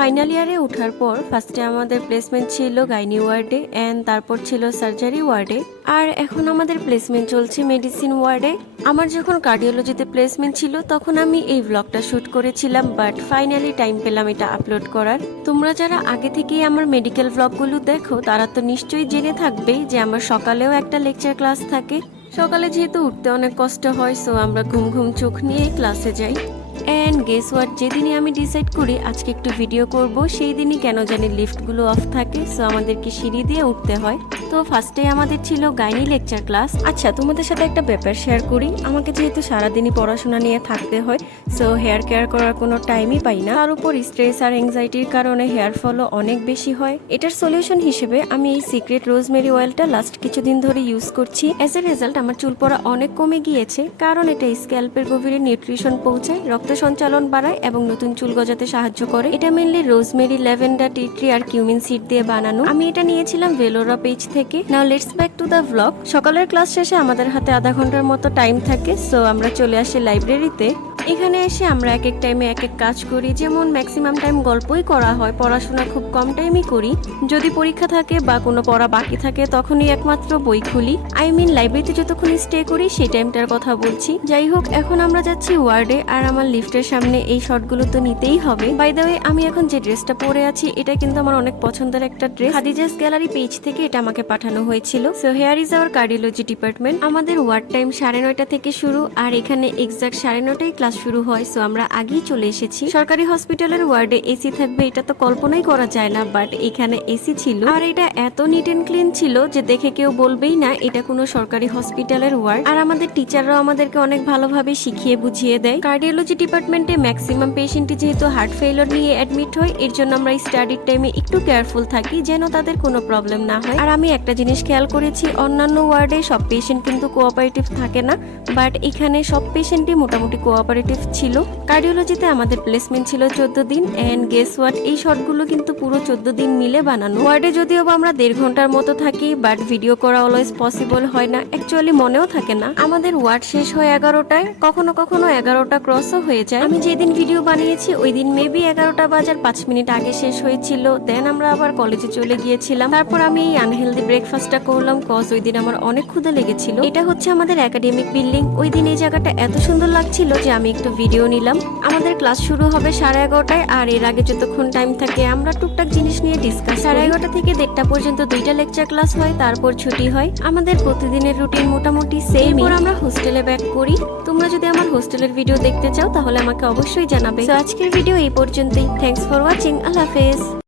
Final ইয়ারে ওঠার পর ফার্স্টে আমাদের প্লেসমেন্ট ছিল গাইনি ওয়ার্ডে এন্ড তারপর ছিল সার্জারি ওয়ার্ডে, আর এখন আমাদের প্লেসমেন্ট চলছে মেডিসিন ওয়ার্ডে। আমার যখন কার্ডিওলজিতে প্লেসমেন্ট ছিল তখন আমি এই ব্লগটা শুট করেছিলাম, বাট ফাইনালি টাইম পেলাম এটা আপলোড করার। তোমরা যারা আগে থেকেই আমার মেডিকেল ব্লগগুলো দেখো তারা তো নিশ্চয়ই জেনে থাকবে যে আমার সকালেও একটা লেকচার ক্লাস থাকে। সকালে যেহেতু উঠতে অনেক কষ্ট হয়, সো আমরা ঘুম ঘুম চোখ নিয়ে ক্লাসে যাই। অ্যান্ড গেস হোয়াট, যেদিনই আমি ডিসাইড করি আজকে একটু ভিডিও করব, সেই দিনই কেন জানি লিফটগুলো অফ থাকে, সো আমাদেরকে সিঁড়ি দিয়ে উঠতে হয়। তো ফার্স্টে আমাদের ছিল গাইনি লেকচার ক্লাস। আচ্ছা, তোমাদের সাথে একটা ব্যাপার শেয়ার করি। আমাকে যেহেতু সারাদিনই পড়াশোনা নিয়ে থাকতে হয়, সো হেয়ার কেয়ার করার কোনো টাইমই পাই না। তার উপর স্ট্রেস আর অ্যাংজাইটির কারণে হেয়ার ফলও অনেক বেশি হয়। এটার সলিউশন হিসেবে আমি এই সিক্রেট রোজমেরি অয়েলটা লাস্ট কিছুদিন ধরে ইউজ করছি। অ্যাজ এ রেজাল্ট আমার চুল পড়া অনেক কমে গিয়েছে, কারণ এটা স্ক্যাল্পের গভীরে নিউট্রিশন পৌঁছায়, রক্ত সঞ্চালন বাড়ায় এবং নতুন চুল গজাতে সাহায্য করে। এটা mainly rosemary, lavender, tea tree আর কিউমিন সিড দিয়ে বানানো। আমি এটা নিয়েছিলাম ভেলোরা পেজ থেকে। Now let's back to the blog. সকালের ক্লাস শেষে আমাদের হাতে আধা ঘন্টার মতো টাইম থাকে, সো আমরা চলে আসি লাইব্রেরিতে। এখানে এসে আমরা এক এক টাইমে এক এক কাজ করি। যেমন ম্যাক্সিমাম টাইম গল্পই করা হয়, পড়াশোনা খুব কম টাইমই করি। যদি পরীক্ষা থাকে বা কোনো পড়া বাকি থাকে তখনই একমাত্র বই খুলি। আই মিন লাইব্রেরিতে যতক্ষণ স্টে করি সেই টাইমটার কথা বলছি। যাই হোক, এখন আমরা যাচ্ছি ওয়ার্ডে, আর আমার লিফটের সামনে এই শটগুলো তো নিতেই হবে। বাই দ্য ওয়ে, আমি এখন যে ড্রেসটা পরে আছি এটা কিন্তু আমার অনেক পছন্দের একটা ড্রেস। খাদিজাস গ্যালারি পেজ থেকে এটা আমাকে পাঠানো হয়েছিল। So here is our cardiology department. আমাদের ওয়ার্ড টাইম 9:30 থেকে শুরু, আর এখানে এক্সাক্ট 9:30টায় ক্লাস শুরু হয়, সো আমরা আগেই চলে এসেছি। সরকারি হসপিটালের ওয়ার্ডে এসি থাকবে এটা তো কল্পনাই করা যায় না, বাট এখানে এসি ছিল। আর এটা এত নিট এন্ড ক্লিন ছিল যে দেখে কেউ বলবেই না এটা কোনো সরকারি হসপিটালের ওয়ার্ড। আর আমাদের টিচাররাও আমাদেরকে অনেক ভালোভাবে শিখিয়ে বুঝিয়ে দেয়। কার্ডিওলজি ডিপার্টমেন্টে ম্যাক্সিমাম পেশেন্টই যেহেতু হার্ট ফেইলিওর নিয়ে অ্যাডমিট হয়, এর জন্য আমরা স্টাডির টাইমে একটু কেয়ারফুল থাকি যেন তাদের কোনো প্রবলেম না হয়। আর আমি একটা জিনিস খেয়াল করেছি, অন্যান্য ওয়ার্ডে সব পেশেন্ট কিন্তু কোঅপারেটিভ থাকে না, বাট এখানে সব পেশেন্টই মোটামুটি কোঅপারেটিভ ছিল। কার্ডিওলজিতে আমাদের প্লেসমেন্ট ছিল 14 দিন, এন্ড গেস হোয়াট, এই শটগুলো কিন্তু পুরো 14 দিন মিলে বানানো। ওয়ার্ডে যদিও আমরা 1.5 ঘন্টার মতো থাকি, বাট ভিডিও করা অলওয়েজ পসিবল হয় না, অ্যাকচুয়ালি মনেও থাকে না। আমাদের ওয়ার্ড শেষ হয় 11টায়, কখনো কখনো 11টা ক্রসও হয়ে যায়। আমি যেদিন ভিডিও বানিয়েছি ওই দিন মেবি 11টা বাজার 5 মিনিট আগে শেষ হয়েছিল। দেন আমরা আবার কলেজে চলে গিয়েছিলাম। তারপর আমি এই আনহেলদি ব্রেকফাস্টটা করলাম, কজ ওই দিন আমার অনেক ক্ষুধা লেগেছিল। এটা হচ্ছে আমাদের একাডেমিক বিল্ডিং। ওই দিন এই জায়গাটা এত সুন্দর লাগছিল যে আমি একটু ভিডিও নিলাম। আমাদের ক্লাস শুরু হবে 11:30টায়, আর এর আগে যতক্ষণ টাইম থাকে আমরা টুকটাক জিনিস নিয়ে ডিসকাস। 11:30 থেকে 1:30 পর্যন্ত 2টা লেকচার ক্লাস হয়, তারপর ছুটি হয়। আমাদের প্রতিদিনের রুটিন মোটামুটি সেম। আমরা হোস্টেলে ব্যাক করি। তোমরা যদি আমার হোস্টেলের ভিডিও দেখতে চাও তাহলে আমাকে অবশ্যই জানাবে। তো আজকের ভিডিও এই পর্যন্তই। Thanks for watching. আল্লাহ হাফেজ।